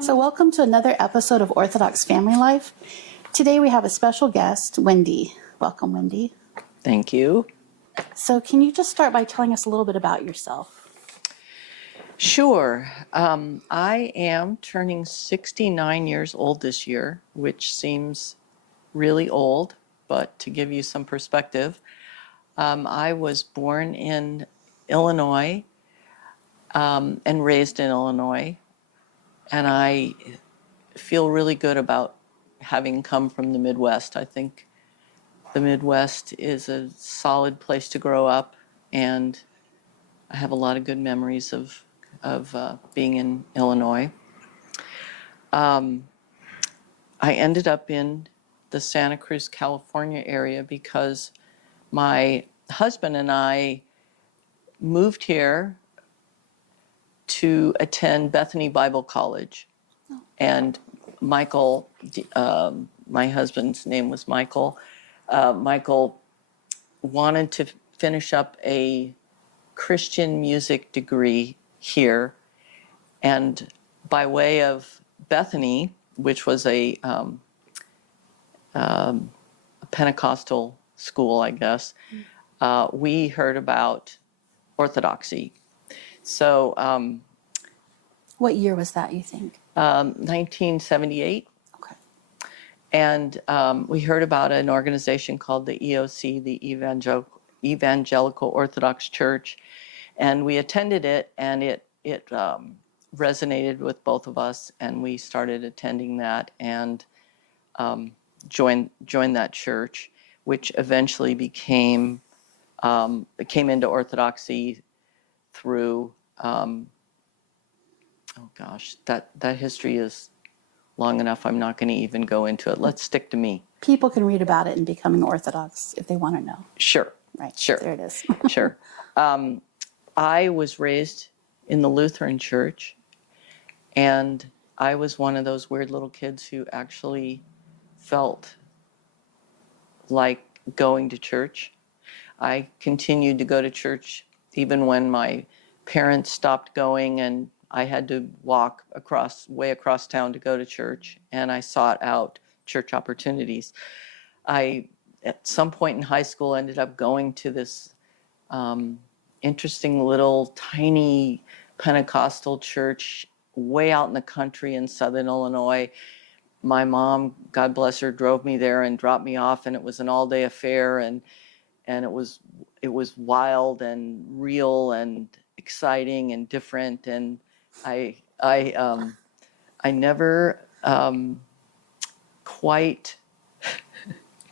So welcome to another episode of Orthodox Family Life. Today we have a special guest, Wendy. Welcome, Wendy. Thank you. So can you just start by telling us a little bit about yourself? Sure. I am turning 69 years old this year, which seems really old, but to give you some perspective, I was born in Illinois and raised in Illinois, and I feel really good about having come from the Midwest. I think the Midwest is a solid place to grow up, and I have a lot of good memories of being in Illinois. I ended up in the Santa Cruz, California area because my husband and I moved here to attend Bethany Bible College. And Michael, my husband's name was Michael. Michael wanted to finish up a Christian music degree here. And by way of Bethany, which was a Pentecostal school, I guess, we heard about Orthodoxy. So What year was that, you think? 1978. Okay. And we heard about an organization called the EOC, the Evangelical Orthodox Church, and we attended it, and it resonated with both of us, and we started attending that and joined that church, which eventually came into Orthodoxy through. Oh gosh, that history is long enough. I'm not going to even go into it. Let's stick to me. People can read about it in Becoming Orthodox if they want to know. Sure. Right. Sure. There it is. Sure. I was raised in the Lutheran church, and I was one of those weird little kids who actually felt like going to church. I continued to go to church even when my parents stopped going, and I had to walk way across town to go to church, and I sought out church opportunities. I, at some point in high school, ended up going to this interesting little tiny Pentecostal church way out in the country in southern Illinois. My mom, God bless her, drove me there and dropped me off, and it was an all-day affair, and it was wild and real and exciting and different, and I never quite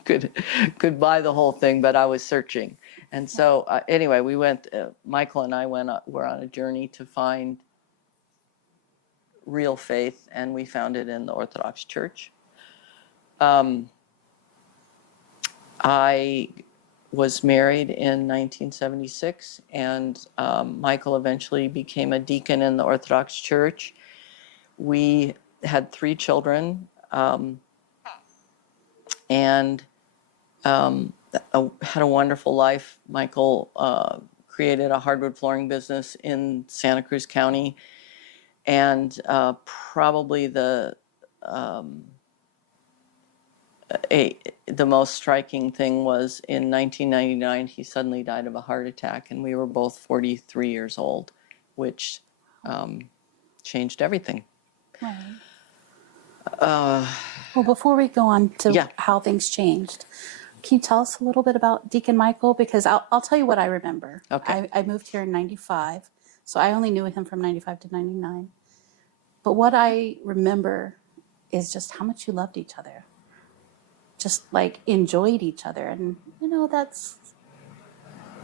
could buy the whole thing, but I was searching. And so anyway, we went. Michael and I were on a journey to find real faith, and we found it in the Orthodox Church. I was married in 1976, and Michael eventually became a deacon in the Orthodox Church. We had 3 children, and had a wonderful life. Michael created a hardwood flooring business in Santa Cruz County, and probably the most striking thing was in 1999, he suddenly died of a heart attack, and we were both 43 years old, which changed everything. Right. Well, before we go on to how things changed, can you tell us a little bit about Deacon Michael? Because I'll tell you what I remember. Okay. I moved here in 95, so I only knew him from 95 to 99. But what I remember is just how much you loved each other. Just like enjoyed each other. And, that's,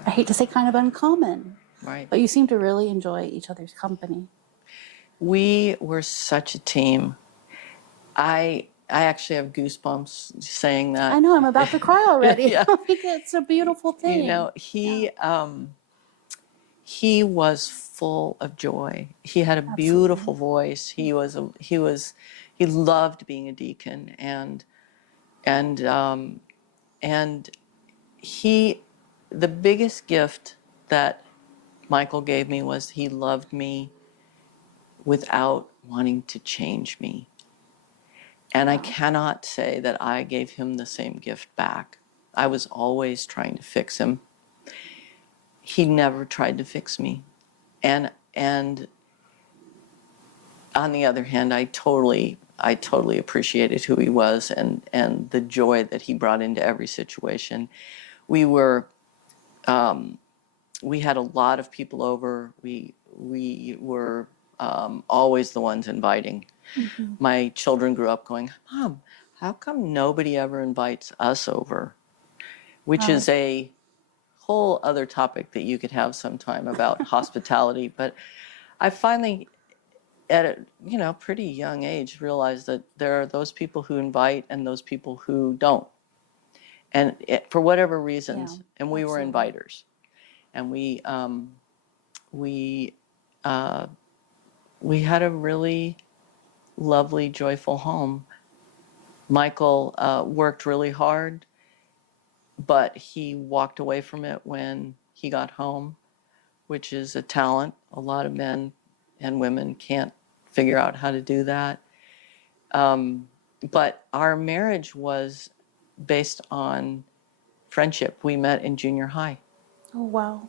I hate to say, kind of uncommon. Right. But you seem to really enjoy each other's company. We were such a team. I actually have goosebumps saying that. I know, I'm about to cry already. Yeah. It's a beautiful thing. He was full of joy. He had a beautiful voice. He loved being a deacon, and and the biggest gift that Michael gave me was he loved me without wanting to change me. And I cannot say that I gave him the same gift back. I was always trying to fix him. He never tried to fix me. And on the other hand, I totally appreciated who he was and the joy that he brought into every situation. We had a lot of people over. We were always the ones inviting. Mm-hmm. My children grew up going, Mom, how come nobody ever invites us over? Which is a whole other topic that you could have sometime about hospitality. But I finally, at a pretty young age, realized that there are those people who invite and those people who don't. And for whatever reasons, and we were inviters. And we had a really lovely, joyful home. Michael worked really hard, but he walked away from it when he got home, which is a talent. A lot of men and women can't figure out how to do that. But our marriage was based on friendship. We met in junior high. Oh, wow.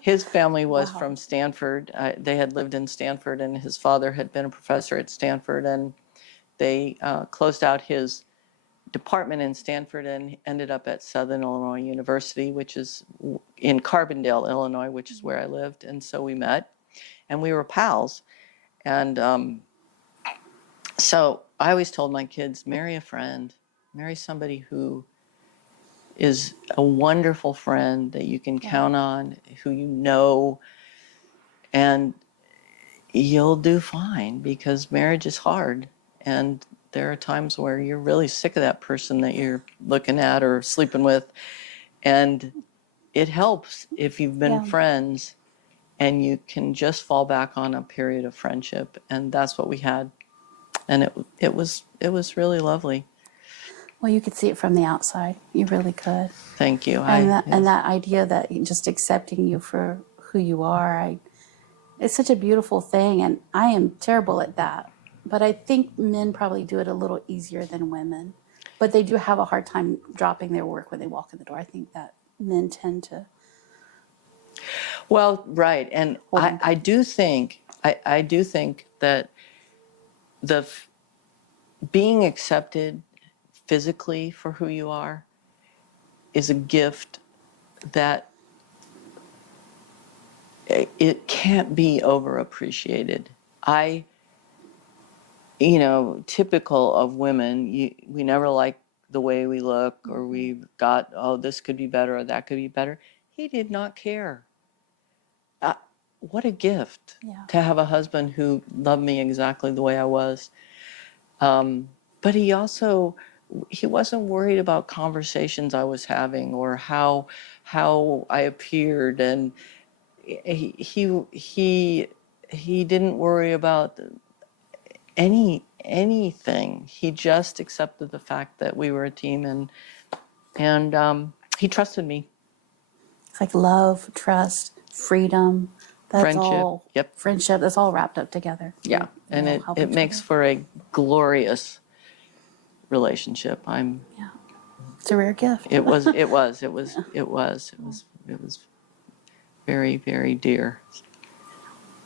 His family was Wow. from Stanford. They had lived in Stanford, and his father had been a professor at Stanford, and they closed out his department in Stanford and ended up at Southern Illinois University, which is in Carbondale, Illinois, which is where I lived. And so we met, and we were pals. And so I always told my kids, marry a friend, marry somebody who is a wonderful friend that you can count on, who you know, and you'll do fine, because marriage is hard. And there are times where you're really sick of that person that you're looking at or sleeping with. And it helps if you've been friends and you can just fall back on a period of friendship. And that's what we had. And it was really lovely. Well, you could see it from the outside. You really could. Thank you. And that idea that just accepting you for who you are, it's such a beautiful thing. And I am terrible at that. But I think men probably do it a little easier than women. But they do have a hard time dropping their work when they walk in the door. I think that men tend to. Well, right. And I do think that being accepted physically for who you are is a gift that it can't be overappreciated. Typical of women, we never like the way we look, or we got, oh, this could be better or that could be better. He did not care. What a gift to have a husband who loved me exactly the way I was. But he wasn't worried about conversations I was having or how I appeared, and he didn't worry about anything. He just accepted the fact that we were a team, and he trusted me. It's like love, trust, freedom. That's Friendship. all. Yep. Friendship. That's all wrapped up together. Yeah, and it makes for a glorious relationship. It's a rare gift. It was very, very dear.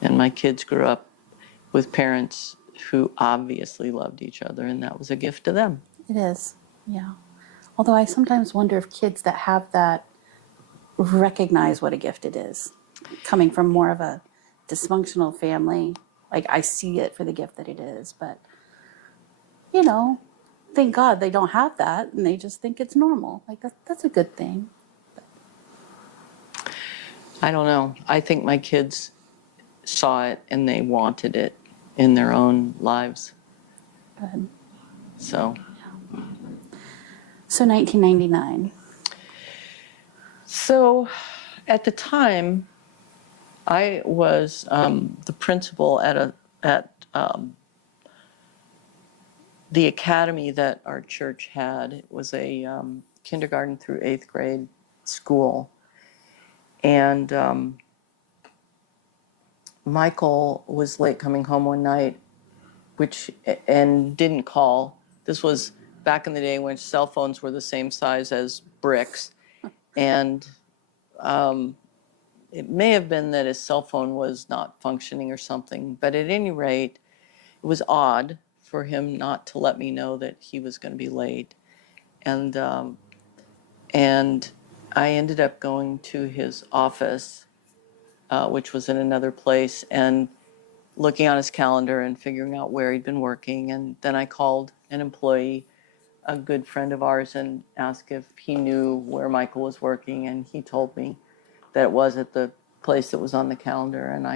And my kids grew up with parents who obviously loved each other, and that was a gift to them. It is, yeah. Although I sometimes wonder if kids that have that recognize what a gift it is. Coming from more of a dysfunctional family, like I see it for the gift that it is, but thank God they don't have that, and they just think it's normal. Like that's a good thing. I don't know. I think my kids saw it and they wanted it in their own lives. Good. So 1999. So at the time, I was the principal at the academy that our church had. It was a kindergarten through 8th grade school. And Michael was late coming home one night, and didn't call. This was back in the day when cell phones were the same size as bricks. And it may have been that his cell phone was not functioning or something, but at any rate, it was odd for him not to let me know that he was going to be late. And I ended up going to his office, which was in another place, and looking on his calendar and figuring out where he'd been working. And then I called an employee, a good friend of ours, and asked if he knew where Michael was working. And he told me that it was at the place that was on the calendar. And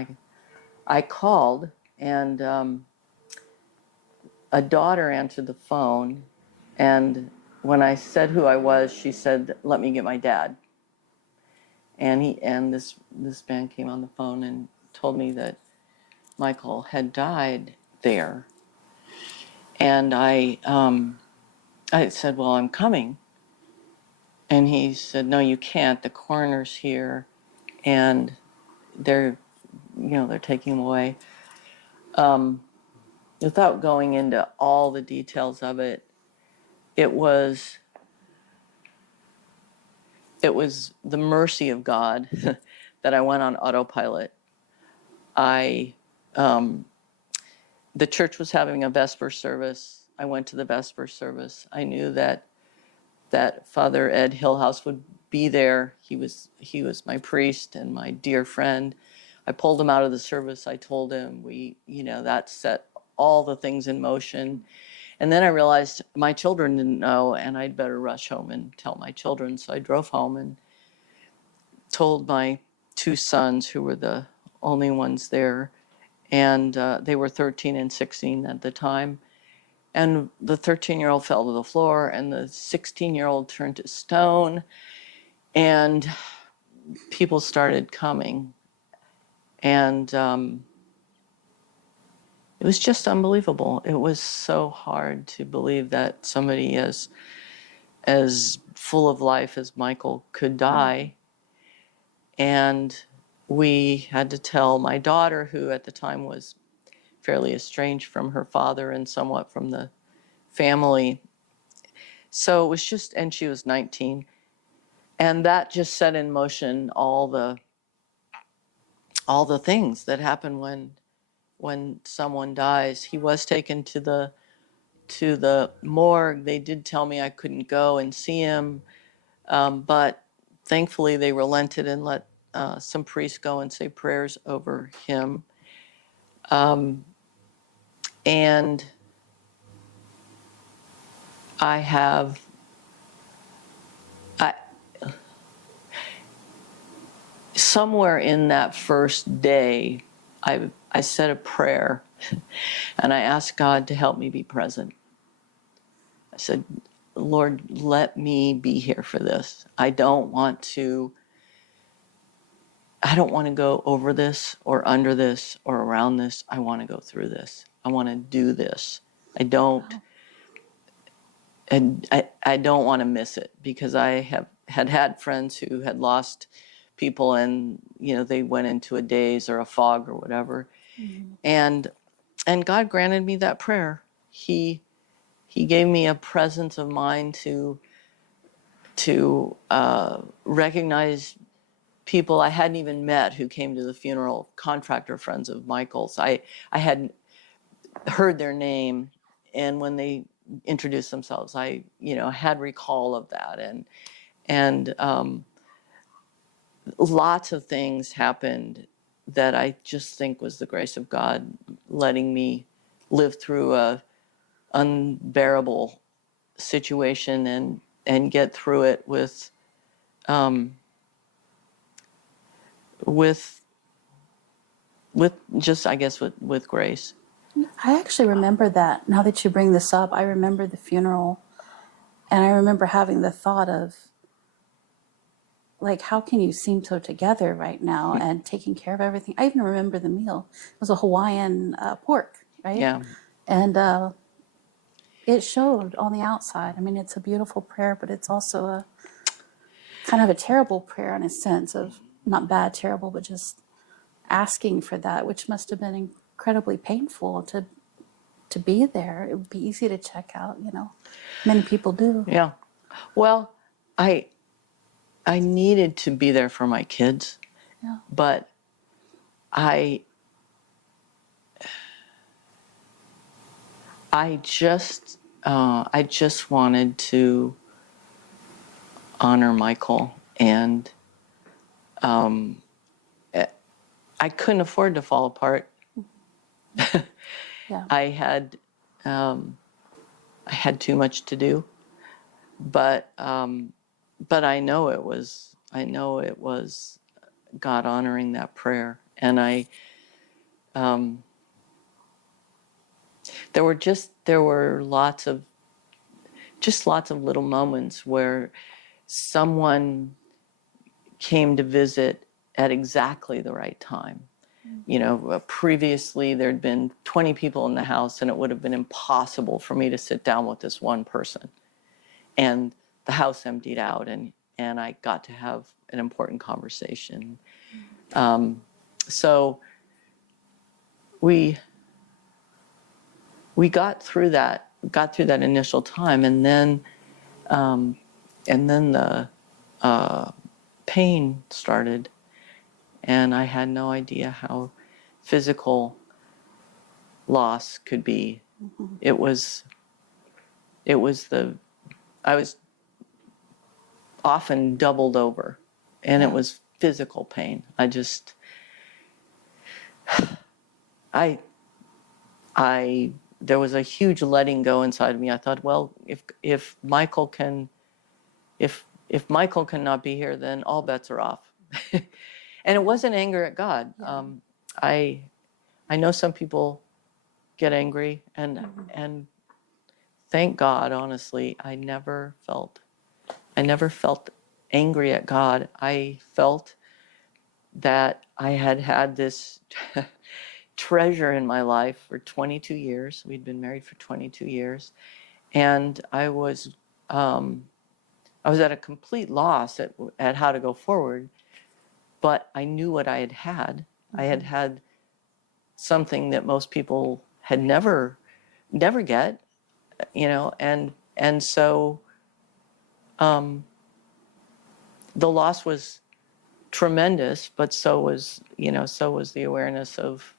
I called, and a daughter answered the phone. And when I said who I was, she said, "Let me get my dad." And this man came on the phone and told me that Michael had died there. And I said, "Well, I'm coming." And he said, "No, you can't. The coroner's here, and they're taking him away." Without going into all the details of it, it was the mercy of God that I went on autopilot. The church was having a Vesper service. I went to the Vesper service. I knew that Father Ed Hillhouse would be there. He was my priest and my dear friend. I pulled him out of the service. I told him that set all the things in motion. And then I realized my children didn't know, and I'd better rush home and tell my children. So I drove home and told my 2 sons, who were the only ones there, and they were 13 and 16 at the time. And the 13-year-old fell to the floor, and the 16-year-old turned to stone, and people started coming. And it was just unbelievable. It was so hard to believe that somebody as full of life as Michael could die. And we had to tell my daughter, who at the time was fairly estranged from her father and somewhat from the family. So it was just, and she was 19. And that just set in motion all the things that happen when someone dies. He was taken to the morgue. They did tell me I couldn't go and see him, but thankfully they relented and let some priests go and say prayers over him. And somewhere in that first day, I said a prayer, and I asked God to help me be present. I said, "Lord, let me be here for this. I don't want to go over this or under this or around this. I want to go through this. I want to do this. I don't want to miss it," because I had friends who had lost people, and they went into a daze or a fog or whatever. Mm-hmm. And God granted me that prayer. He gave me a presence of mind to recognize people I hadn't even met who came to the funeral, contractor friends of Michael's. I had heard their name, and when they introduced themselves, I had recall of that, and lots of things happened that I just think was the grace of God letting me live through a unbearable situation and get through it with just, I guess, with grace. I actually remember that. Now that you bring this up, I remember the funeral, and I remember having the thought of, like, how can you seem so together right now and taking care of everything? I even remember the meal. It was a Hawaiian pork, right? Yeah. And it showed on the outside. I mean, it's a beautiful prayer, but it's also a kind of a terrible prayer in a sense of not bad, terrible, but just asking for that, which must have been incredibly painful to be there. It would be easy to check out, you know. Many people do. Yeah. Well, I needed to be there for my kids, Yeah. but I just wanted to honor Michael, and I couldn't afford to fall apart. Yeah. I had too much to do, but I know it was God honoring that prayer, and there were lots of little moments where someone came to visit at exactly the right time. You know, previously there'd been 20 people in the house, and it would have been impossible for me to sit down with this one person. And the house emptied out, and I got to have an important conversation. So we got through that initial time, and then the pain started, and I had no idea how physical loss could be. It was I was often doubled over, and it was physical pain. There was a huge letting go inside of me. I thought, well, if Michael cannot be here, then all bets are off. And it wasn't anger at God. Yeah. I know some people get angry, and thank God, honestly, I never felt angry at God. I felt that I had this treasure in my life for 22 years. We'd been married for 22 years, and I was at a complete loss at how to go forward. But I knew what I had had. I had had something that most people had never get, you know, and so the loss was tremendous, but so was the awareness of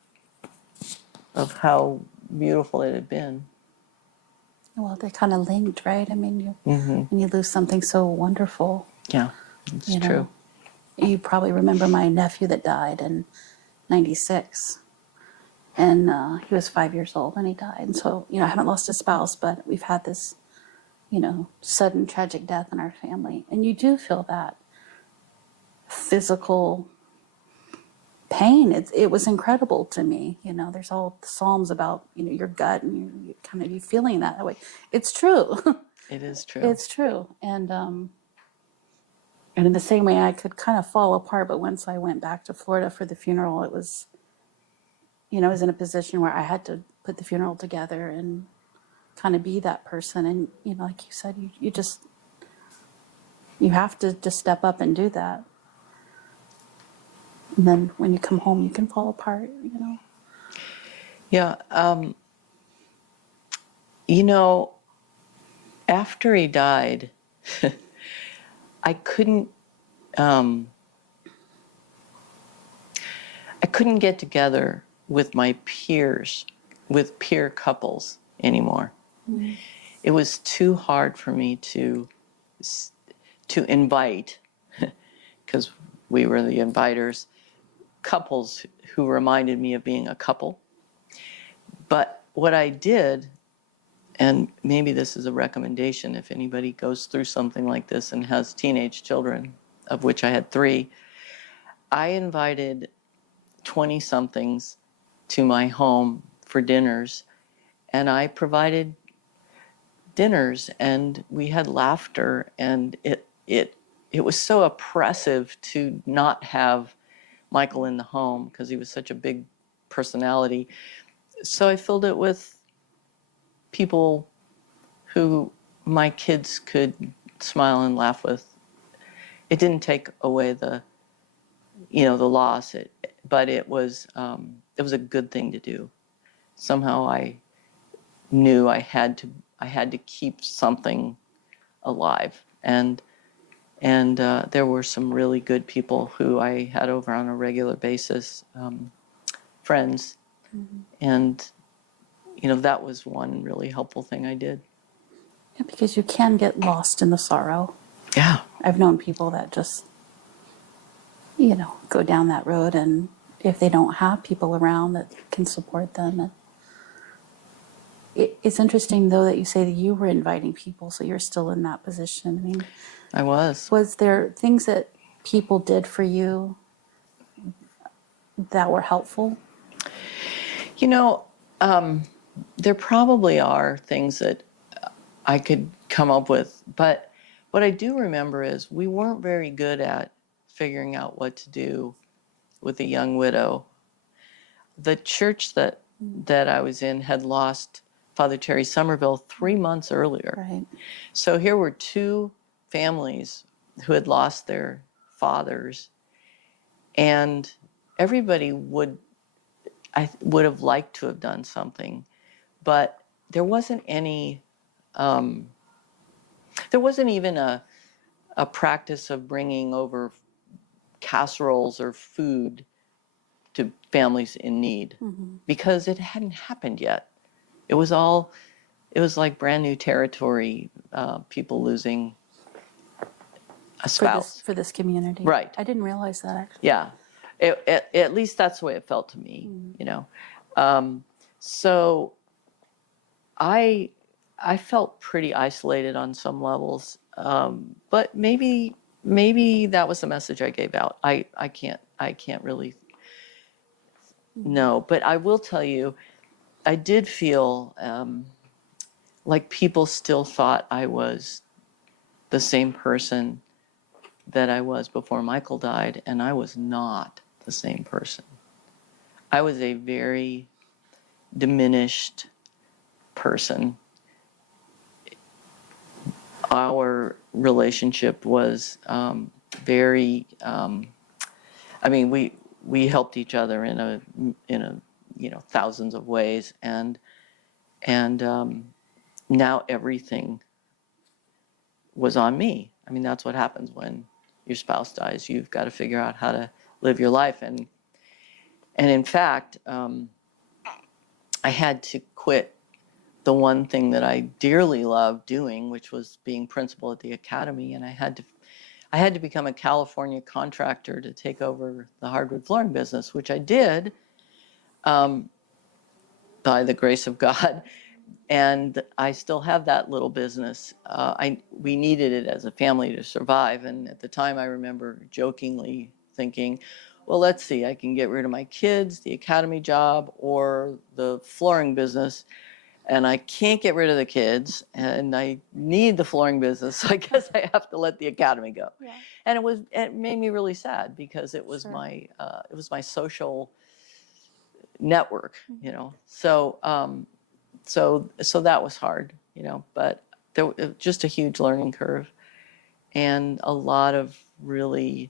how beautiful it had been. Well, they kind of linked, right? I mean, when you lose something so wonderful. Yeah, it's true. You probably remember my nephew that died in '96. And he was 5 years old when he died. And so, I haven't lost a spouse, but we've had this, sudden tragic death in our family. And you do feel that physical pain. It was incredible to me. There's all the Psalms about, your gut and you kind of you feeling that way. It's true. It is true. It's true. And in the same way, I could kind of fall apart. But once I went back to Florida for the funeral, it was, I was in a position where I had to put the funeral together and kind of be that person. And, like you said, you have to just step up and do that. And then when you come home, you can fall apart, Yeah. After he died, I couldn't get together with my peers, with peer couples anymore. Mm-hmm. It was too hard for me to invite, because we were the inviters, couples who reminded me of being a couple. But what I did, and maybe this is a recommendation if anybody goes through something like this and has teenage children, of which I had 3, I invited 20-somethings to my home for dinners, and I provided dinners, and we had laughter, and it was so oppressive to not have Michael in the home because he was such a big personality. So I filled it with people who my kids could smile and laugh with. It didn't take away the, the loss, but it was a good thing to do. Somehow I knew I had to keep something alive, and there were some really good people who I had over on a regular basis, friends, and that was one really helpful thing I did. Yeah, because you can get lost in the sorrow. Yeah. I've known people that just, go down that road, and if they don't have people around that can support them. And it's interesting, though, that you say that you were inviting people, so you're still in that position. I mean, I was. was there things that people did for you that were helpful? There probably are things that I could come up with, but what I do remember is we weren't very good at figuring out what to do with a young widow. The church that I was in had lost Father Terry Somerville 3 months earlier. Right. So here were two families who had lost their fathers, and everybody would have liked to have done something, but there wasn't any. There wasn't even a practice of bringing over casseroles or food to families in need, because it hadn't happened yet. It was like brand new territory, people losing a spouse. For this community. Right. I didn't realize that, actually. Yeah. At least that's the way it felt to me, So I felt pretty isolated on some levels, but maybe that was the message I gave out. I can't really know, but I will tell you, I did feel like people still thought I was the same person that I was before Michael died, and I was not the same person. I was a very diminished person. Our relationship was very. I mean, we helped each other in a thousands of ways, and now everything was on me. I mean, that's what happens when your spouse dies. You've got to figure out how to live your life, and in fact, I had to quit the one thing that I dearly loved doing, which was being principal at the academy, and I had to become a California contractor to take over the hardwood flooring business, which I did, by the grace of God. And I still have that little business. We needed it as a family to survive. And at the time, I remember jokingly thinking, well, let's see, I can get rid of my kids, the academy job, or the flooring business. And I can't get rid of the kids, and I need the flooring business. So I guess I have to let the academy go. Yeah. And it made me really sad, because it was my social network, So so that was hard, But there was just a huge learning curve, and a lot of really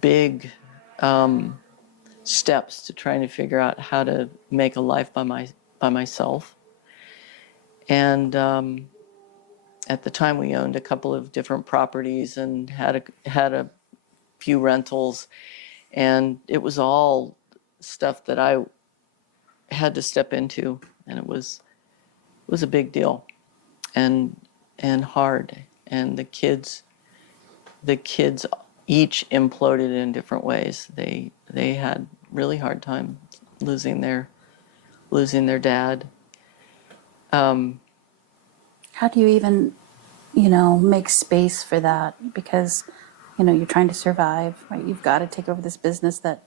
big steps to trying to figure out how to make a life by myself. And at the time, we owned a couple of different properties and had a few rentals, and it was all stuff that I had to step into, and it was a big deal, and hard. And the kids each imploded in different ways. They had really hard time losing their dad. How do you even, make space for that? Because, you're trying to survive, right? You've got to take over this business that,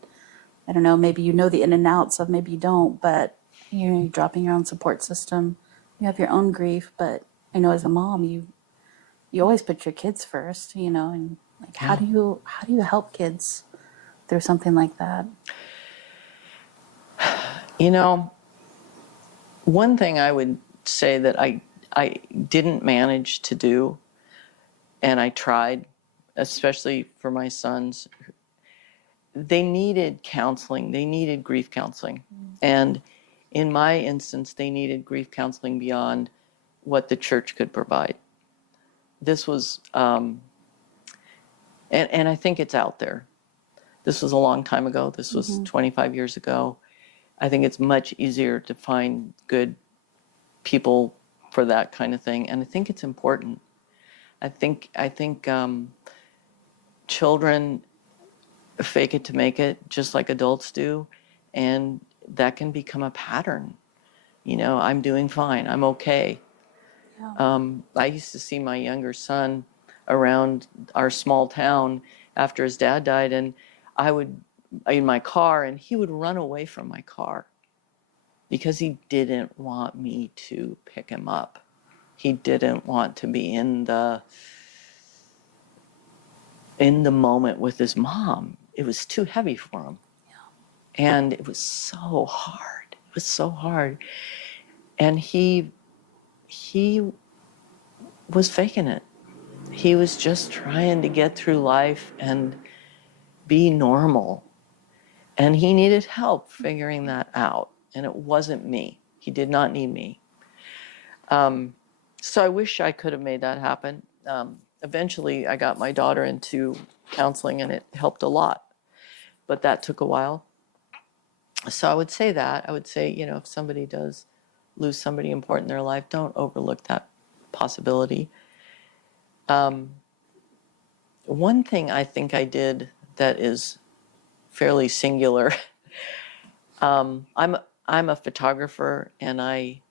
I don't know, maybe the in and outs of, maybe you don't, but you're dropping your own support system. You have your own grief, but I know as a mom, you always put your kids first, and like, how do you help kids through something like that? One thing I would say that I didn't manage to do, and I tried, especially for my sons. They needed counseling. They needed grief counseling. And in my instance, they needed grief counseling beyond what the church could provide. This was, and I think it's out there. This was a long time ago. This was 25 years ago. I think it's much easier to find good people for that kind of thing. And I think it's important. I think children fake it to make it, just like adults do. And that can become a pattern. You know, I'm doing fine. I'm okay. Yeah. I used to see my younger son around our small town after his dad died, and I would, in my car, and he would run away from my car because he didn't want me to pick him up. He didn't want to be in the moment with his mom. It was too heavy for him. Yeah. And it was so hard. It was so hard. And he was faking it. He was just trying to get through life and be normal. And he needed help figuring that out. And it wasn't me. He did not need me. So I wish I could have made that happen. Eventually, I got my daughter into counseling, and it helped a lot. But that took a while. So I would say that. I would say, you know, if somebody does lose somebody important in their life, don't overlook that possibility. One thing I think I did that is fairly singular. I'm a photographer, and I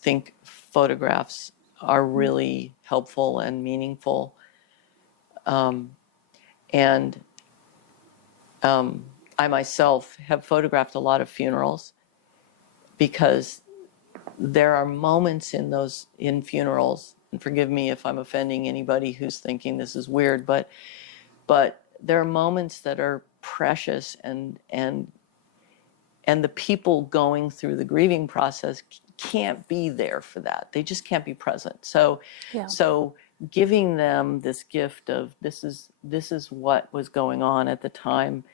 think photographs are really helpful and meaningful. And I myself have photographed a lot of funerals because there are moments in funerals, and forgive me if I'm offending anybody who's thinking this is weird, but there are moments that are precious, and the people going through the grieving process can't be there for that. They just can't be present. So giving them this gift of this is what was going on at the time,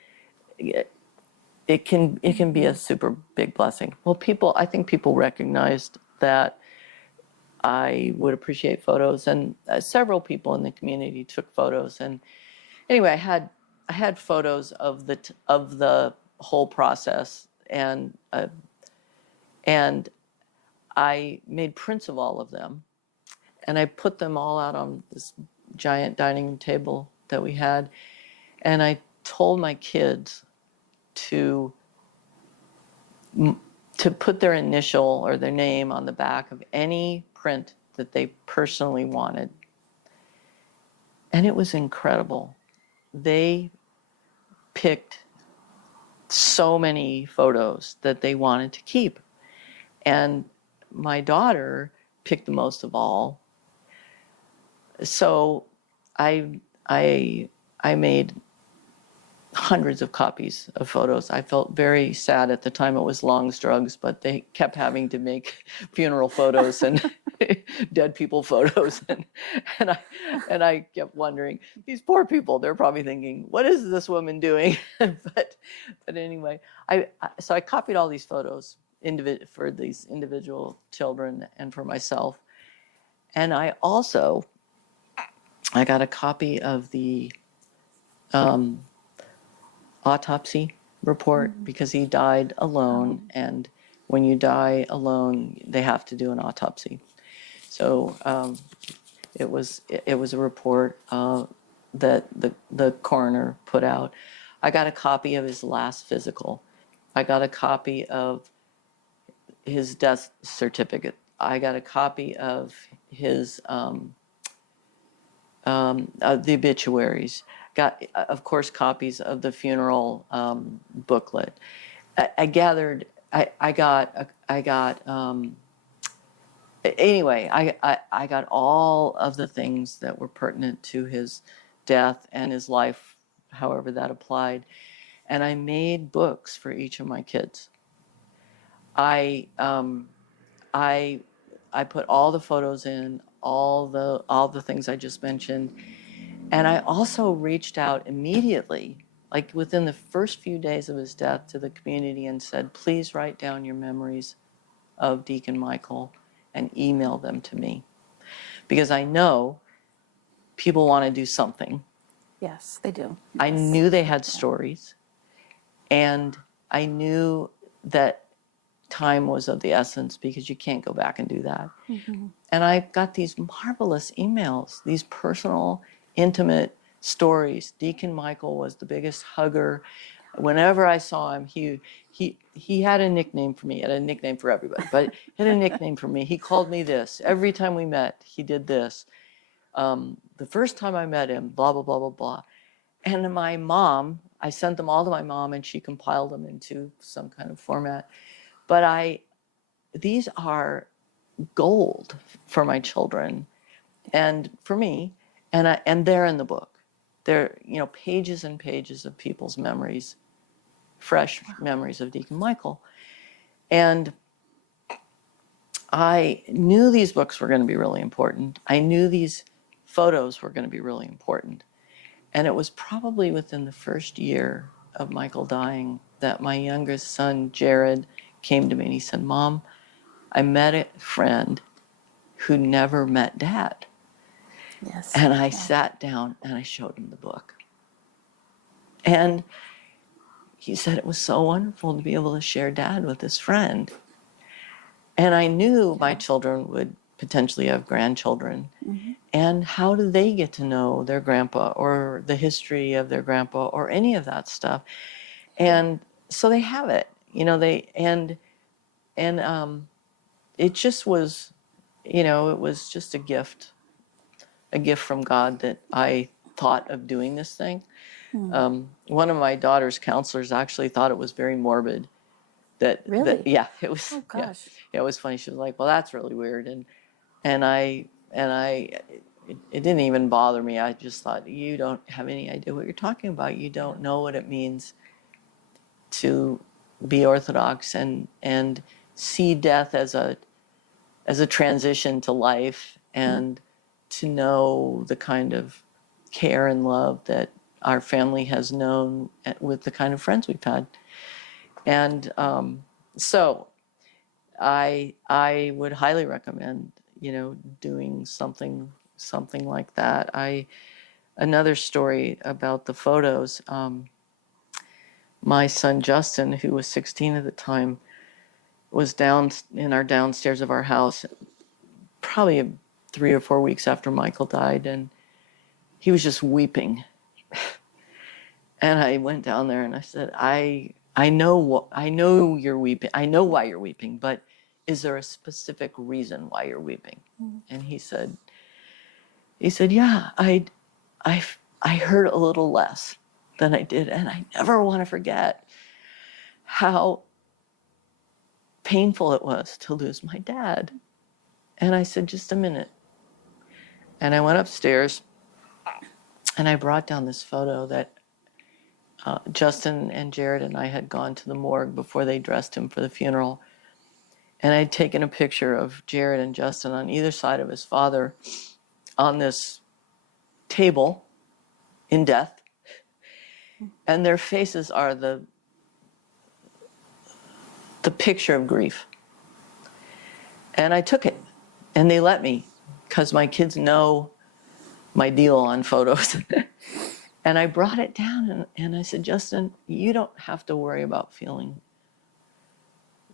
it can be a super big blessing. Well, I think people recognized that I would appreciate photos, and several people in the community took photos. And anyway, I had photos of the whole process, and I made prints of all of them, and I put them all out on this giant dining room table that we had, and I told my kids to put their initial or their name on the back of any print that they personally wanted. And it was incredible. They picked so many photos that they wanted to keep. And my daughter picked the most of all. So I made hundreds of copies of photos. I felt very sad at the time. It was Long's Drugs, but they kept having to make funeral photos and dead people photos, and I kept wondering, these poor people, they're probably thinking, what is this woman doing? but anyway, so I copied all these photos for these individual children and for myself, and I got a copy of the autopsy report because he died alone, and when you die alone, they have to do an autopsy. So it was a report that the coroner put out. I got a copy of his last physical. I got a copy of his death certificate. I got a copy of his the obituaries. Got, of course, copies of the funeral booklet. I gathered. I got. Anyway, I got all of the things that were pertinent to his death and his life, however that applied, and I made books for each of my kids. I I put all the photos in, all the things I just mentioned. And I also reached out immediately, like within the first few days of his death, to the community and said, please write down your memories of Deacon Michael and email them to me. Because I know people want to do something. Yes, they do. I Yes. knew they had stories, and I knew that time was of the essence because you can't go back and do that. Mm-hmm. And I got these marvelous emails, these personal, intimate stories. Deacon Michael was the biggest hugger. Whenever I saw him, he had a nickname for me. He had a nickname for everybody, but he had a nickname for me. He called me this. Every time we met, he did this. The first time I met him, blah, blah, blah, blah, blah. And my mom, I sent them all to my mom, and she compiled them into some kind of format. But these are gold for my children and for me, and they're in the book. They're, pages and pages of people's memories, fresh memories of Deacon Michael. And I knew these books were going to be really important. I knew these photos were going to be really important. And it was probably within the first year of Michael dying that my youngest son, Jared, came to me and he said, Mom, I met a friend who never met Dad. Yes. And I sat down and I showed him the book. And he said it was so wonderful to be able to share Dad with his friend. And I knew my children would potentially have grandchildren. Mm-hmm. And how do they get to know their grandpa or the history of their grandpa or any of that stuff? And so they have it, and it just was, it was just a gift from God that I thought of doing this thing. One of my daughter's counselors actually thought it was very morbid. Really? Yeah, it was. Oh gosh. Yeah, it was funny. She was like, "Well, that's really weird," and it didn't even bother me. I just thought, you don't have any idea what you're talking about. You don't know what it means to be Orthodox and see death as a transition to life, and to know the kind of care and love that our family has known with the kind of friends we've had. And so I would highly recommend, doing something like that. Another story about the photos. My son Justin, who was 16 at the time, was down in our downstairs of our house, probably 3 or 4 weeks after Michael died, and he was just weeping. And I went down there and I said, I know you're weeping. I know why you're weeping, but is there a specific reason why you're weeping? And he said, yeah, I heard a little less than I did, and I never want to forget how painful it was to lose my dad. And I said, just a minute. And I went upstairs and I brought down this photo that Justin and Jared and I had gone to the morgue before they dressed him for the funeral. And I'd taken a picture of Jared and Justin on either side of his father on this table in death. And their faces are the picture of grief. And I took it, and they let me, because my kids know my deal on photos. And I brought it down, and I said, Justin, you don't have to worry about feeling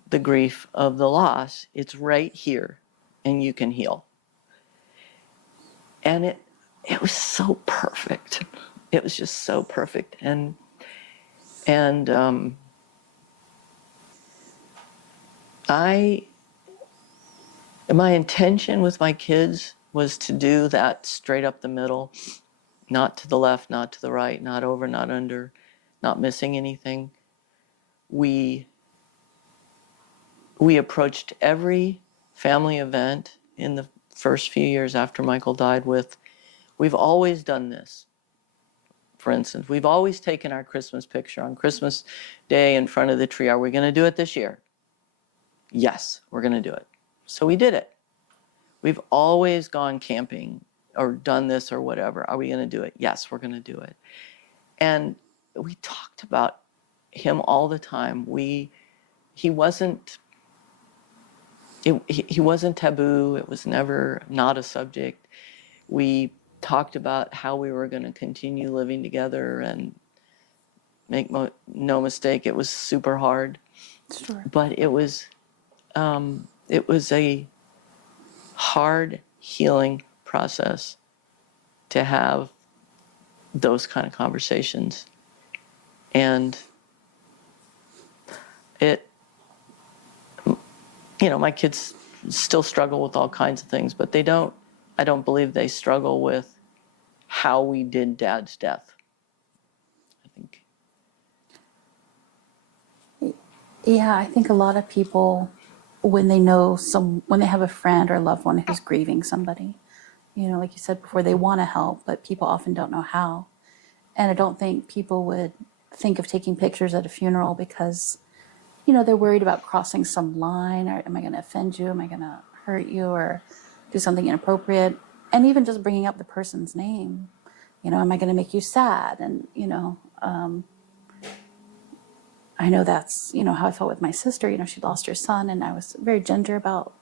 the grief of the loss. It's right here, and you can heal. And it was so perfect. It was just so perfect. And my intention with my kids was to do that straight up the middle, not to the left, not to the right, not over, not under, not missing anything. We approached every family event in the first few years after Michael died with, we've always done this. For instance, we've always taken our Christmas picture on Christmas Day in front of the tree. Are we going to do it this year? Yes, we're going to do it. So we did it. We've always gone camping or done this or whatever. Are we going to do it? Yes, we're going to do it. And we talked about him all the time. He wasn't he wasn't taboo. It was never not a subject. We talked about how we were going to continue living together, and make no mistake, it was super hard. Sure. But it was a hard healing process to have those kind of conversations. And it, my kids still struggle with all kinds of things, but I don't believe they struggle with how we did Dad's death. I think. Yeah, I think a lot of people, when they when they have a friend or a loved one who's grieving somebody, like you said before, they want to help, but people often don't know how. And I don't think people would think of taking pictures at a funeral because, they're worried about crossing some line, or am I going to offend you? Am I going to hurt you or do something inappropriate? And even just bringing up the person's name, am I going to make you sad? And, I know that's, how I felt with my sister. She lost her son, and I was very ginger about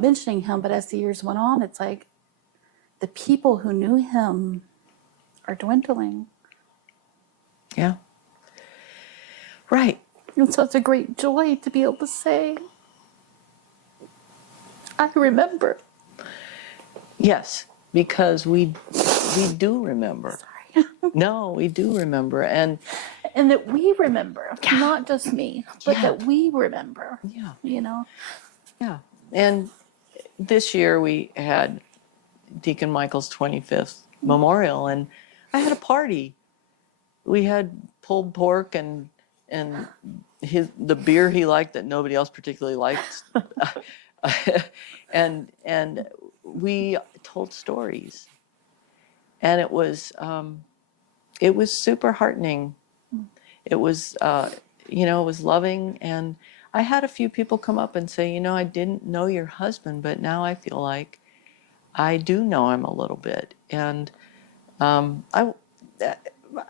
mentioning him. But as the years went on, it's like the people who knew him are dwindling. Yeah. Right. And so it's a great joy to be able to say, I remember. Yes, because we do remember. Sorry. No, we do remember. And that we remember, not just me, but that we remember. Yeah. Yeah. And this year we had Deacon Michael's 25th memorial, and I had a party. We had pulled pork and the beer he liked that nobody else particularly liked. and we told stories. And it was super heartening. It was it was loving. And I had a few people come up and say, I didn't know your husband, but now I feel like I do know him a little bit. And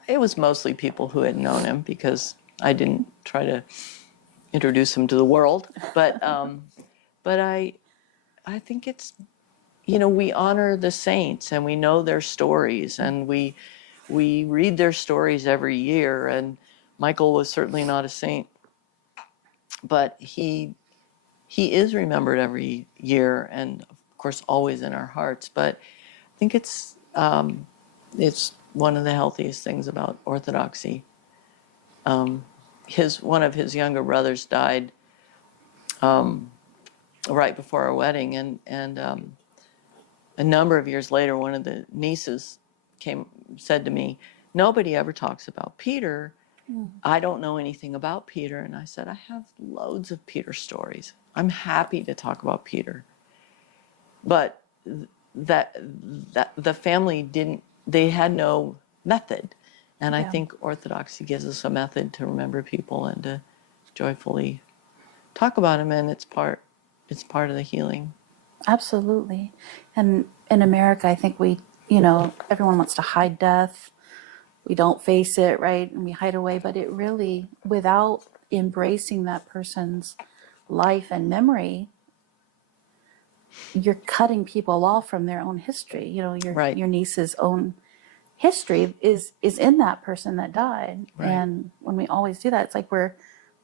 it was mostly people who had known him, because I didn't try to introduce him to the world. But I think it's, we honor the saints, and we know their stories, and we read their stories every year. And Michael was certainly not a saint, but he is remembered every year, and of course always in our hearts. But I think it's one of the healthiest things about Orthodoxy. One of his younger brothers died right before our wedding, and a number of years later, one of the nieces said to me, "Nobody ever talks about Peter. I don't know anything about Peter." And I said, "I have loads of Peter stories. I'm happy to talk about Peter." But that the family they had no method. And I think Orthodoxy gives us a method to remember people and to joyfully talk about them, and it's part of the healing. Absolutely. And in America, I think everyone wants to hide death. We don't face it, right? And we hide away, but it really, without embracing that person's life and memory, you're cutting people off from their own history. Your niece's own history is in that person that died. Right. And when we always do that, it's like we're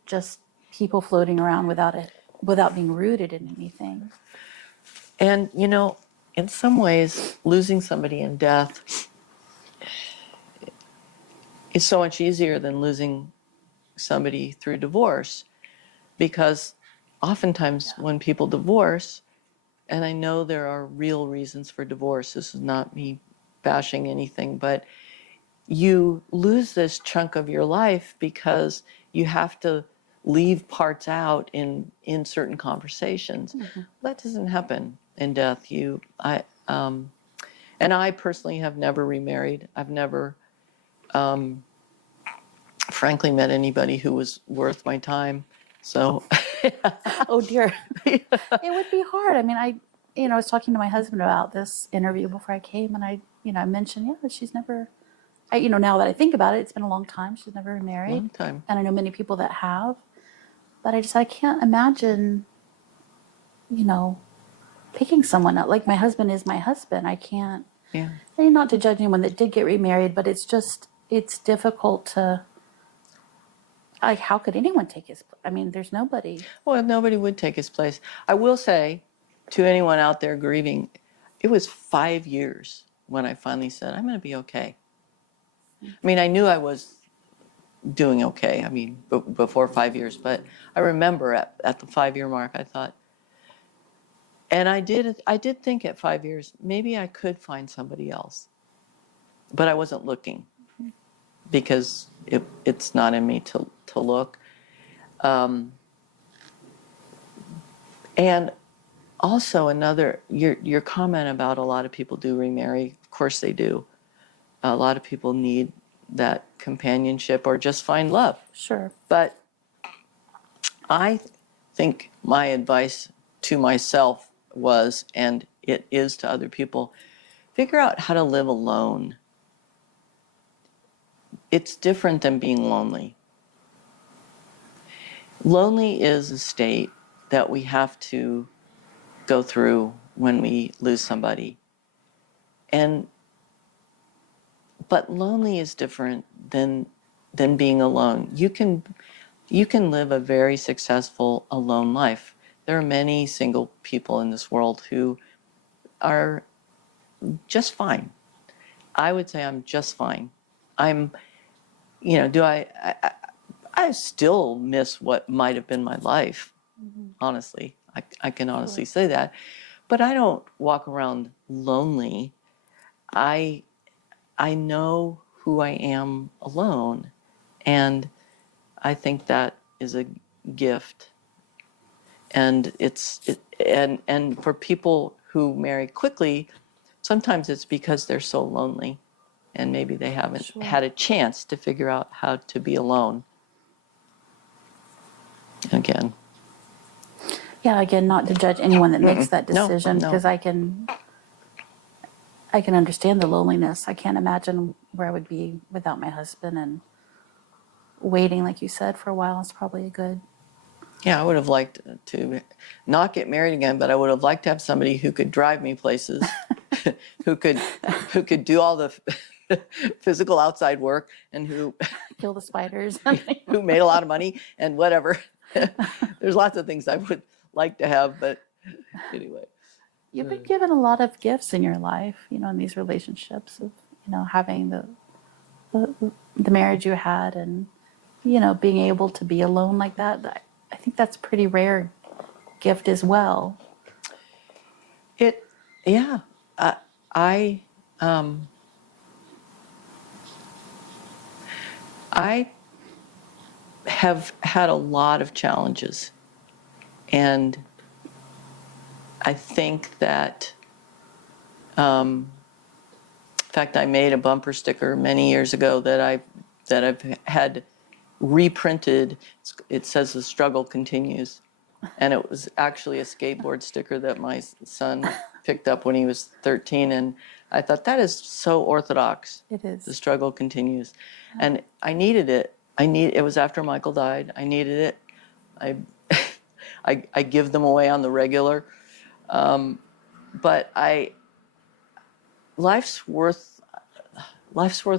just people floating around without being rooted in anything. And, in some ways, losing somebody in death is so much easier than losing somebody through divorce, because oftentimes when people divorce, and I know there are real reasons for divorce, this is not me bashing anything, but you lose this chunk of your life because you have to leave parts out in certain conversations. Mm-hmm. That doesn't happen in death. And I personally have never remarried. I've never, frankly, met anybody who was worth my time. So Oh dear. It would be hard. I mean, I was talking to my husband about this interview before I came, and I mentioned, yeah, she's never, now that I think about it, it's been a long time. She's never been married. Long time. And I know many people that have, but I can't imagine, picking someone up. Like my husband is my husband. I can't, Yeah. and not to judge anyone that did get remarried, but it's difficult to, like, how could anyone take his place? I mean, there's nobody. Well, nobody would take his place. I will say to anyone out there grieving, it was 5 years when I finally said, I'm going to be okay. I mean, I knew I was doing okay. I mean, before 5 years, but I remember at the 5-year mark, I thought, and I did think at 5 years, maybe I could find somebody else, but I wasn't looking because it's not in me to look. And also your comment about a lot of people do remarry. Of course they do. A lot of people need that companionship or just find love. Sure. But I think my advice to myself was, and it is to other people, figure out how to live alone. It's different than being lonely. Lonely is a state that we have to go through when we lose somebody. But lonely is different than being alone. You can live a very successful alone life. There are many single people in this world who are just fine. I would say I'm just fine. I'm, I still miss what might have been my life, honestly. I can honestly say that. But I don't walk around lonely. I know who I am alone. And I think that is a gift. And and for people who marry quickly, sometimes it's because they're so lonely and maybe they haven't Sure. had a chance to figure out how to be alone. Again. Yeah, again, not to judge anyone that makes that No, decision, no. because I can understand the loneliness. I can't imagine where I would be without my husband, and waiting, like you said, for a while is probably a good. Yeah, I would have liked to not get married again, but I would have liked to have somebody who could drive me places, who could do all the physical outside work, and who Kill the spiders. who made a lot of money and whatever. There's lots of things I would like to have, but anyway. You've been given a lot of gifts in your life, in these relationships of, having the marriage you had, and, being able to be alone like that. I think that's a pretty rare gift as well. Yeah. I have had a lot of challenges, and I think that, in fact, I made a bumper sticker many years ago that I've had reprinted. It says "The struggle continues," and it was actually a skateboard sticker that my son picked up when he was 13, and I thought that is so Orthodox. It is. The struggle continues, and I needed it. It was after Michael died. I needed it. I give them away on the regular, but life's worth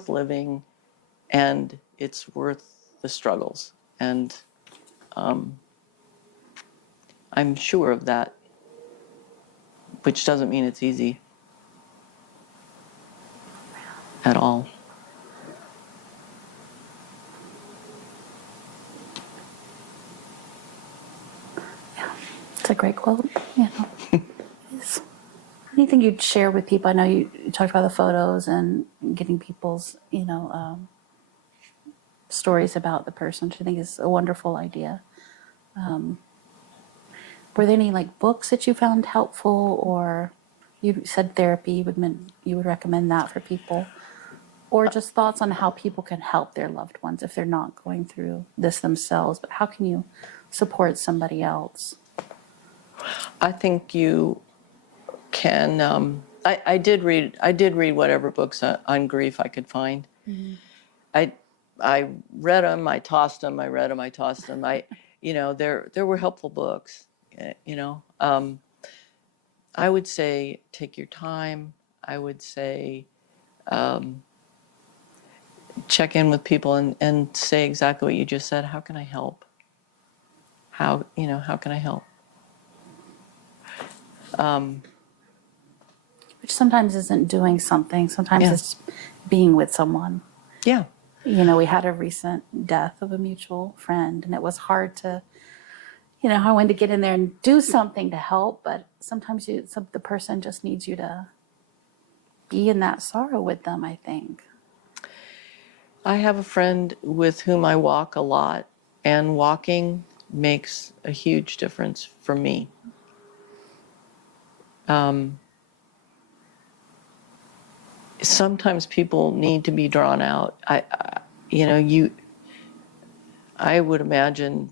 living, and it's worth the struggles, and I'm sure of that, which doesn't mean it's easy at all. It's a great quote. Anything you'd share with people? I know you talked about the photos and getting people's, stories about the person, which I think is a wonderful idea. Were there any books that you found helpful, or you said therapy you would recommend that for people, or just thoughts on how people can help their loved ones if they're not going through this themselves? But how can you support somebody else. I think you can. I did read. I did read whatever books on grief I could find. I I read them. I tossed them. I read them. I tossed them. There were helpful books. You know, I would say take your time. I would say check in with people and say exactly what you just said. How can I help? How can I help? Which sometimes isn't doing something. Sometimes Yeah. it's being with someone. Yeah. We had a recent death of a mutual friend, and it was hard to, I wanted to get in there and do something to help, but sometimes the person just needs you to be in that sorrow with them, I think. I have a friend with whom I walk a lot, and walking makes a huge difference for me. Sometimes people need to be drawn out. I would imagine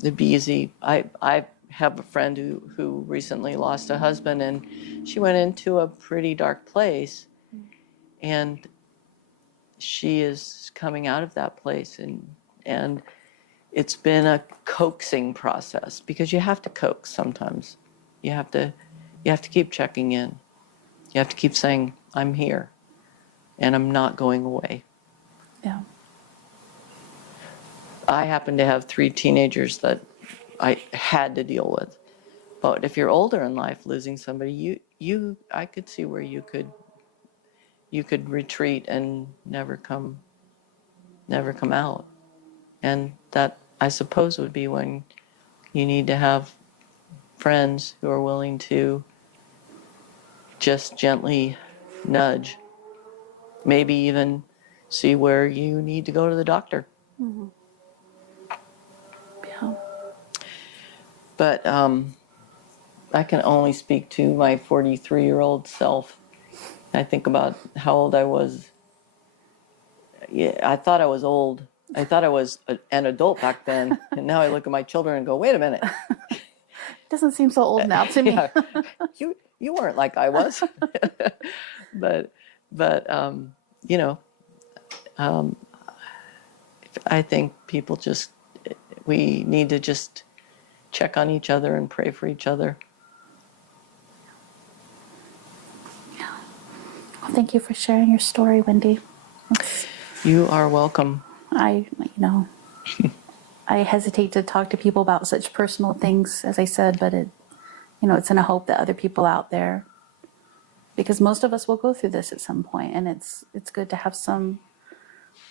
it'd be easy. I have a friend who recently lost a husband, and she went into a pretty dark place, and she is coming out of that place, and it's been a coaxing process, because you have to coax sometimes. You have to keep checking in. You have to keep saying, I'm here and I'm not going away. Yeah. I happen to have 3 teenagers that I had to deal with. But if you're older in life, losing somebody, I could see where you could retreat and never come out. And that, I suppose, would be when you need to have friends who are willing to just gently nudge, maybe even see where you need to go to the doctor. Yeah. But I can only speak to my 43-year-old self. I think about how old I was. Yeah, I thought I was old. I thought I was an adult back then, and now I look at my children and go, "Wait a minute." Doesn't seem so old now to me. Yeah, you weren't like I was. but you know, I think people we need to just check on each other and pray for each other. Well, thank you for sharing your story, Wendy. You are welcome. I hesitate to talk to people about such personal things, as I said, but it's in a hope that other people out there, because most of us will go through this at some point, and it's good to have some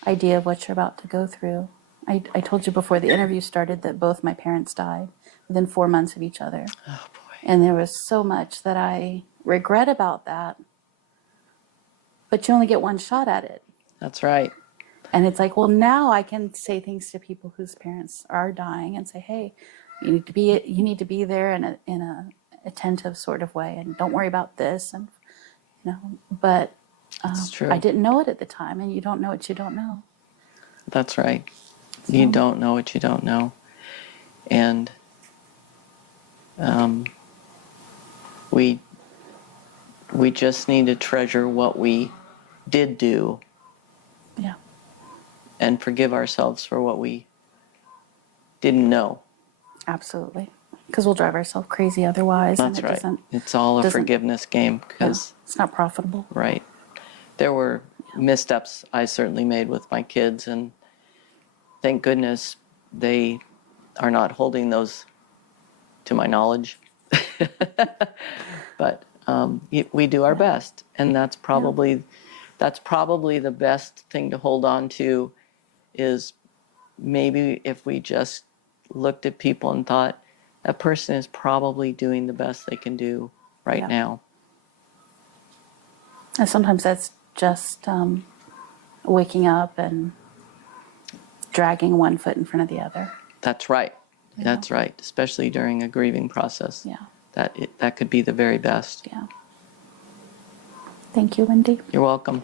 idea of what you're about to go through. I told you before the interview started that both my parents died within 4 months of each other. Oh boy. And there was so much that I regret about that. But you only get one shot at it. That's right. And it's like, well, now I can say things to people whose parents are dying and say, hey, you need to be there in a attentive sort of way, and don't worry about this. And but That's true. I didn't know it at the time, and you don't know what you don't know. That's right. You don't know what you don't know. And we just need to treasure what we did do. Yeah. And forgive ourselves for what we didn't know. Absolutely. Because we'll drive ourselves crazy otherwise. That's and right. It's all a forgiveness game, because it's not profitable. Right. There were missteps I certainly made with my kids, and thank goodness they are not holding those to my knowledge. But we do our best, and that's probably the best thing to hold on to, is maybe if we just looked at people and thought, that person is probably doing the best they can do right now. And sometimes that's just waking up and dragging one foot in front of the other. That's right. That's right. Especially during a grieving process. Yeah. That could be the very best. Yeah. Thank you, Wendy. You're welcome.